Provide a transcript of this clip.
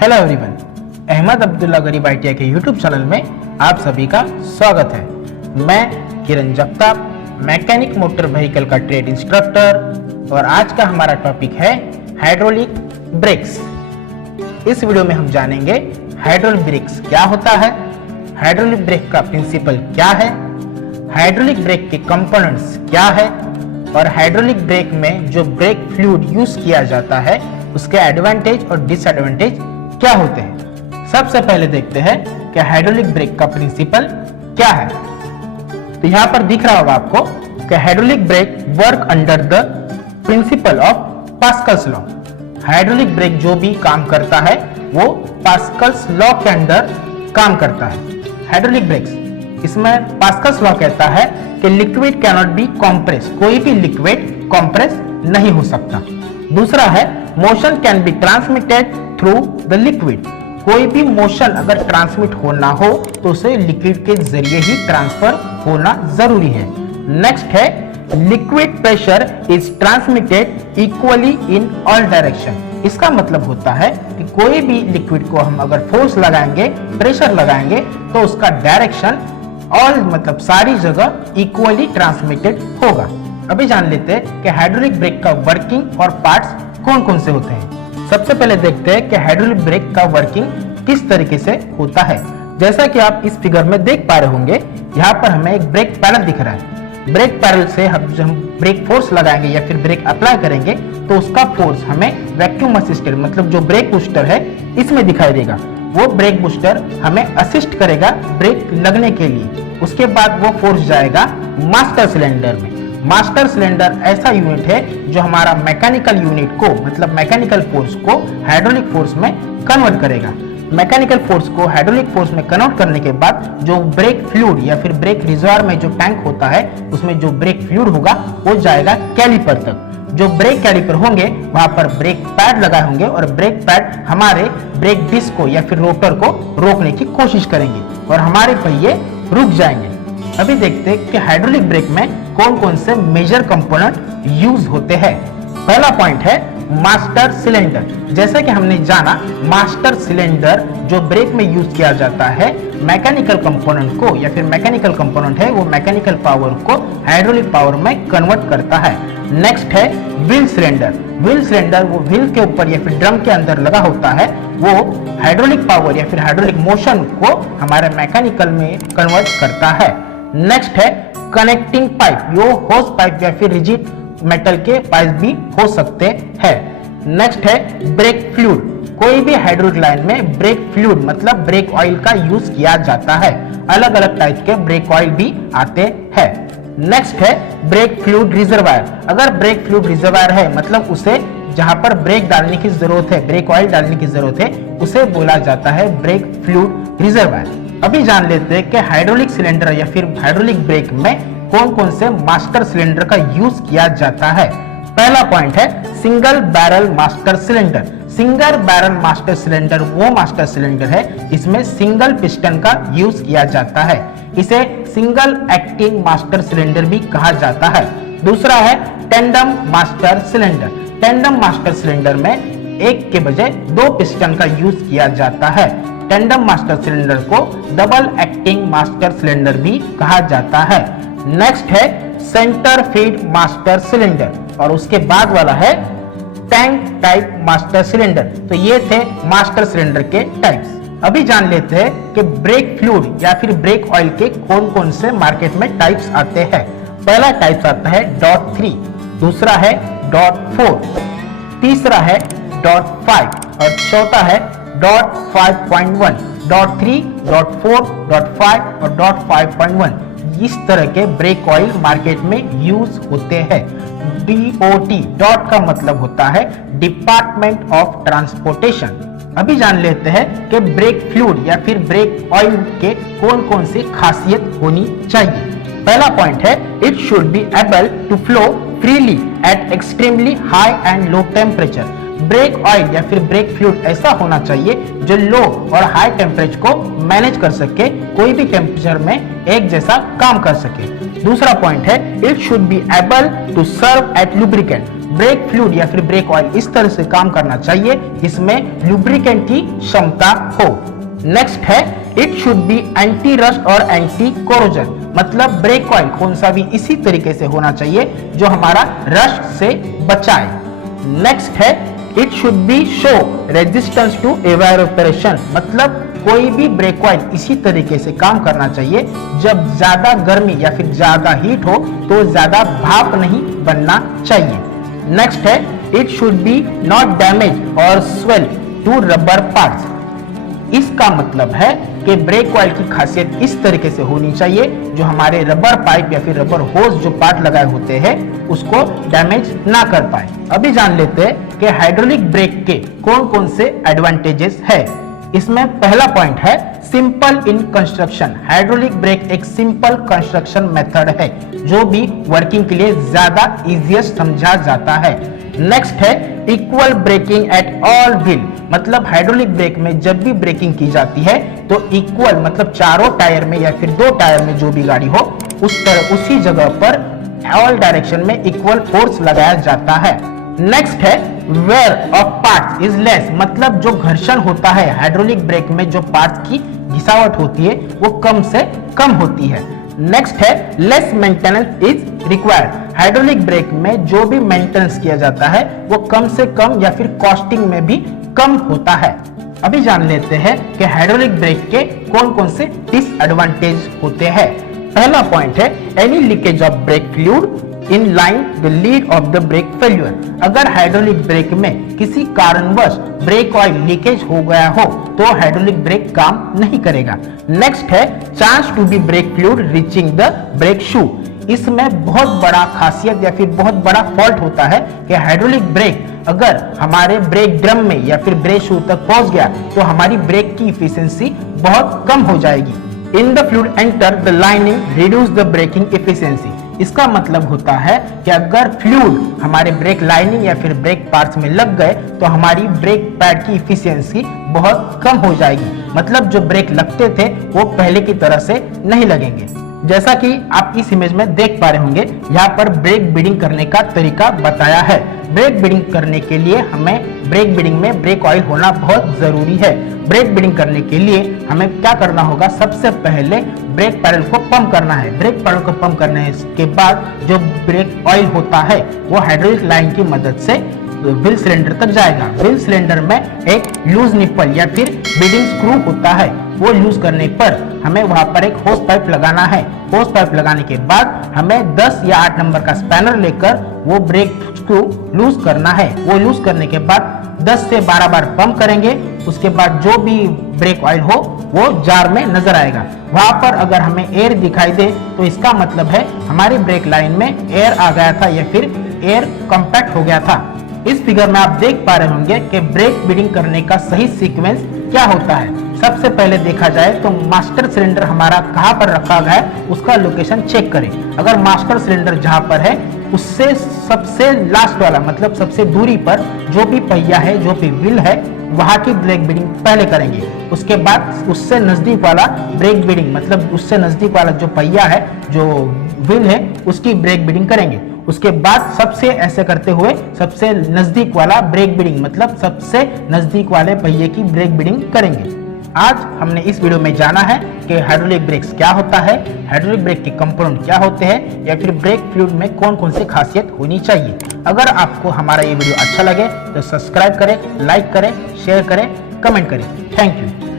Hello everyone, Ahmad Abdullah गरीब ITI के YouTube channel में आप सभी का स्वागत है। मैं किरण जगताप, मैकेनिक मोटर व्हीकल का ट्रेड इंस्ट्रक्टर, और आज का हमारा टॉपिक है हाइड्रोलिक ब्रेक्स। इस वीडियो में हम जानेंगे हाइड्रोलिक ब्रेक्स क्या होता है, हाइड्रोलिक ब्रेक का प्रिंसिपल क्या है, हाइड्रोलिक ब्रेक के कंपोनेंट्स क्या है, और हाइड्रोलिक ब्रेक में जो ब्रेक फ्लूइड यूज किया जाता है उसके एडवांटेज और डिसएडवांटेज क्या होते हैं। सबसे पहले देखते हैं कि हाइड्रोलिक ब्रेक का प्रिंसिपल क्या है। तो यहाँ पर दिख रहा होगा आपको कि hydraulic brake work under the principle of Pascal's law. Hydraulic brake जो भी काम करता है वो पास्कल्स लॉ के अंदर काम करता है। हाइड्रोलिक ब्रेक्स, इसमें पास्कल्स लॉ कहता है कि लिक्विड कैनॉट बी कॉम्प्रेस, कोई भी लिक्विड कॉम्प्रेस नहीं हो सकता। दूसरा है motion can be transmitted through the liquid, कोई भी मोशन अगर ट्रांसमिट होना हो तो उसे लिक्विड के जरिए ही ट्रांसफर होना जरूरी है। नेक्स्ट है liquid pressure is transmitted equally in all direction. इसका मतलब होता है कि कोई भी लिक्विड को हम अगर फोर्स लगाएंगे, प्रेशर लगाएंगे, तो उसका डायरेक्शन ऑल मतलब सारी जगह इक्वली ट्रांसमिटेड होगा। अभी जान लेते हैं कि हाइड्रोलिक ब्रेक का वर्किंग और पार्ट्स कौन कौन से होते हैं। सबसे पहले देखते हैं कि हाइड्रोलिक ब्रेक का वर्किंग किस तरीके से होता है। जैसा कि आप इस फिगर में देख पा रहे होंगे, यहाँ पर हमें एक ब्रेक पैडल दिख रहा है। ब्रेक पैडल से हम ब्रेक फोर्स लगाएंगे या फिर ब्रेक अप्लाई करेंगे तो उसका फोर्स हमें वैक्यूम असिस्टेड मतलब जो ब्रेक बूस्टर है इसमें दिखाई देगा। वो ब्रेक बूस्टर हमें असिस्ट करेगा ब्रेक लगने के लिए। उसके बाद वो फोर्स जाएगा मास्टर सिलेंडर में। मास्टर सिलेंडर ऐसा यूनिट है जो हमारा मैकेनिकल यूनिट को मतलब मैकेनिकल फोर्स को हाइड्रोलिक फोर्स में कन्वर्ट करेगा। मैकेनिकल फोर्स को हाइड्रोलिक फोर्स में कन्वर्ट करने के बाद जो ब्रेक फ्लूइड या फिर ब्रेक रिजर्वायर में जो टैंक होता है उसमें जो ब्रेक फ्लूइड होगा वो जाएगा कैलिपर तक। जो ब्रेक कैलिपर होंगे वहां पर ब्रेक पैड लगाए होंगे और ब्रेक पैड हमारे ब्रेक डिस्क को या फिर रोटर को रोकने की कोशिश करेंगे और हमारे पहिए रुक जाएंगे। अभी देखते हैं कि हाइड्रोलिक ब्रेक में कौन कौन से मेजर कंपोनेंट यूज होते हैं। पहला पॉइंट है मास्टर सिलेंडर। जैसा कि हमने जाना, मास्टर सिलेंडर जो ब्रेक में यूज किया जाता है मैकेनिकल कंपोनेंट को या फिर मैकेनिकल कंपोनेंट है वो मैकेनिकल पावर को हाइड्रोलिक पावर में कन्वर्ट करता है। नेक्स्ट है व्हील सिलेंडर। व्हील सिलेंडर वो व्हील के ऊपर या फिर ड्रम के अंदर लगा होता है, वो हाइड्रोलिक पावर या फिर हाइड्रोलिक मोशन को हमारे मैकेनिकल में कन्वर्ट करता है। नेक्स्ट है कनेक्टिंग पाइप, यो होस पाइप या फिर रिजिड मेटल के पाइप भी हो सकते हैं। नेक्स्ट है ब्रेक फ्लूइड। कोई भी हाइड्रोलिक लाइन में ब्रेक फ्लूइड मतलब ब्रेक ऑयल का यूज किया जाता है। अलग अलग टाइप के ब्रेक ऑयल भी आते हैं। नेक्स्ट है ब्रेक फ्लूइड रिजर्वायर। अगर ब्रेक फ्लूइड रिजर्वायर है मतलब उसे जहां पर ब्रेक डालने की जरूरत है, ब्रेक ऑयल डालने की जरूरत है, उसे बोला जाता है ब्रेक फ्लूइड रिजर्वायर। अभी जान लेते हैं कि हाइड्रोलिक सिलेंडर या फिर हाइड्रोलिक ब्रेक में कौन कौन से मास्टर सिलेंडर का यूज किया जाता है। पहला पॉइंट है single barrel master cylinder. Single barrel master cylinder वो मास्टर सिलेंडर है जिसमें सिंगल पिस्टन का यूज किया जाता है। इसे सिंगल एक्टिंग मास्टर सिलेंडर भी कहा जाता है। दूसरा है tandem master cylinder. Tandem master cylinder में एक के बजाय दो पिस्टन का यूज किया जाता है। टेंडम मास्टर सिलेंडर को डबल एक्टिंग मास्टर सिलेंडर भी कहा जाता है। नेक्स्ट है सेंटर फीड मास्टर सिलेंडर और उसके बाद वाला है टैंक टाइप मास्टर सिलेंडर। तो ये थे मास्टर सिलेंडर के टाइप्स। अभी जान लेते हैं कि ब्रेक फ्लूइड या फिर ब्रेक ऑयल के कौन कौन से मार्केट में टाइप्स आते हैं। पहला टाइप्स आता है .3, दूसरा है .4, तीसरा है .5 और चौथा है .5.1, .3, .4, .5 और .5.1। इस तरह के ब्रेक ऑयल मार्केट में यूज होते हैं। DOT डॉट का मतलब होता है डिपार्टमेंट ऑफ ट्रांसपोर्टेशन। अभी जान लेते हैं कि ब्रेक फ्लूइड या फिर ब्रेक ऑयल के कौन कौन सी खासियत होनी चाहिए। पहला पॉइंट है it should be able to flow freely at extremely high and low temperature. Brake oil या फिर ब्रेक फ्लूइड ऐसा होना चाहिए जो लो और हाई टेम्परेचर को मैनेज कर सके, कोई भी टेम्परेचर में एक जैसा काम कर सके। दूसरा पॉइंट है it should be able to serve at lubricant. Brake fluid या फिर ब्रेक ऑयल इस तरह से काम करना चाहिए इसमें लुब्रिकेंट की क्षमता हो। नेक्स्ट है it should B anti rust और एंटी कोरोजन, मतलब ब्रेक ऑयल कौन सा भी इसी तरीके से होना चाहिए जो हमारा रस्ट से बचाए। नेक्स्ट है it should be show resistance to evaporation, मतलब कोई भी ब्रेक ऑयल इसी तरीके से काम करना चाहिए जब ज्यादा गर्मी या फिर ज्यादा हीट हो तो ज्यादा भाप नहीं बनना चाहिए। नेक्स्ट है it should B not damage और स्वेल टू रबर पार्ट्स, इसका मतलब है कि ब्रेक ऑयल की खासियत इस तरीके से होनी चाहिए जो हमारे रबर पाइप या फिर रबर होज जो पार्ट लगाए होते हैं उसको डैमेज ना कर पाए। अभी जान लेते हैं कि हाइड्रोलिक ब्रेक के कौन कौन से एडवांटेजेस है। इसमें पहला पॉइंट है simple in construction. Hydraulic brake एक सिंपल कंस्ट्रक्शन मेथड है जो भी वर्किंग के लिए ज्यादा इजीएस्ट समझा जाता है। नेक्स्ट है equal braking at all wheel, मतलब हाइड्रोलिक ब्रेक में जब भी ब्रेकिंग की जाती है तो इक्वल मतलब चारों टायर में या फिर दो टायर में जो भी गाड़ी हो उसी जगह पर ऑल डायरेक्शन में इक्वल फोर्स लगाया जाता है। नेक्स्ट है wear of parts is less, मतलब जो घर्षण होता है हाइड्रोलिक ब्रेक में जो पार्ट्स की घिसावट होती है वो कम से कम होती है। नेक्स्ट है less maintenance is required, hydraulic brake में जो भी मेंटेनेंस किया जाता है वो कम से कम या फिर कॉस्टिंग में भी कम होता है। अभी जान लेते हैं कि हाइड्रोलिक ब्रेक के कौन कौन से डिसएडवांटेज होते हैं। पहला पॉइंट है any leakage of brake fluid in line the lead of the brake failure, अगर हाइड्रोलिक ब्रेक में किसी कारणवश ब्रेक ऑयल लीकेज हो गया हो तो हाइड्रोलिक ब्रेक काम नहीं करेगा। नेक्स्ट है chance to be brake fluid reaching the brake shoe, इसमें बहुत बड़ा खासियत या फिर बहुत बड़ा फॉल्ट होता है कि हाइड्रोलिक ब्रेक अगर हमारे ब्रेक ड्रम में या फिर ब्रेक शू तक पहुंच गया तो हमारी ब्रेक की इफिशियंसी बहुत कम हो जाएगी। In the fluid enter the lining reduce the braking efficiency, इसका मतलब होता है कि अगर फ्लूइड हमारे ब्रेक लाइनिंग या फिर ब्रेक पार्ट्स में लग गए तो हमारी ब्रेक पैड की इफिशियंसी बहुत कम हो जाएगी, मतलब जो ब्रेक लगते थे वो पहले की तरह से नहीं लगेंगे। जैसा कि आप इस इमेज में देख पा रहे होंगे यहाँ पर ब्रेक बीडिंग करने का तरीका बताया है। ब्रेक बीडिंग करने के लिए हमें ब्रेक बीडिंग में ब्रेक ऑयल होना बहुत जरूरी है। ब्रेक बीडिंग करने के लिए हमें क्या करना होगा, सबसे पहले ब्रेक पैडल को पंप करना है। ब्रेक पैडल को पंप करने के बाद जो ब्रेक ऑयल होता है वो हाइड्रोलिक लाइन की मदद से व्हील सिलेंडर तक जाएगा। व्हील सिलेंडर में एक लूज निप्पल या फिर बीडिंग स्क्रू होता है, वो लूज करने पर हमें वहां पर एक होस पाइप लगाना है। होस पाइप लगाने के बाद हमें 10 या 8 नंबर का स्पैनर लेकर वो ब्रेक स्क्रू लूज करना है। वो लूज करने के बाद 10 से 12 बार पंप करेंगे, उसके बाद जो भी ब्रेक ऑयल हो वो जार में नजर आएगा। वहां पर अगर हमें एयर दिखाई दे तो इसका मतलब है हमारी ब्रेक लाइन में एयर आ गया था या फिर एयर कंपैक्ट हो गया था। इस फिगर में आप देख पा रहे होंगे कि ब्रेक बीडिंग करने का सही सीक्वेंस क्या होता है। सबसे पहले देखा जाए तो मास्टर सिलेंडर हमारा कहां पर रखा गया है उसका लोकेशन चेक करें। अगर मास्टर सिलेंडर जहां पर है उससे सबसे लास्ट वाला मतलब सबसे दूरी पर जो भी पहिया है जो भी व्हील है वहां की ब्रेक बीडिंग पहले करेंगे। उसके बाद उससे नजदीक वाला ब्रेक बीडिंग मतलब उससे नजदीक वाला जो पहिया है जो व्हील है उसकी ब्रेक बीडिंग करेंगे। उसके बाद सबसे ऐसे करते हुए सबसे नजदीक वाला ब्रेक बीडिंग मतलब सबसे नजदीक वाले पहिए की ब्रेक बीडिंग करेंगे। आज हमने इस वीडियो में जाना है कि हाइड्रोलिक ब्रेक्स क्या होता है, हाइड्रोलिक ब्रेक के कंपोनेंट क्या होते हैं या फिर ब्रेक फ्लूइड में कौन कौन सी खासियत होनी चाहिए। अगर आपको हमारा ये वीडियो अच्छा लगे तो सब्सक्राइब करें, लाइक करें, शेयर करें, कमेंट करें। Thank you.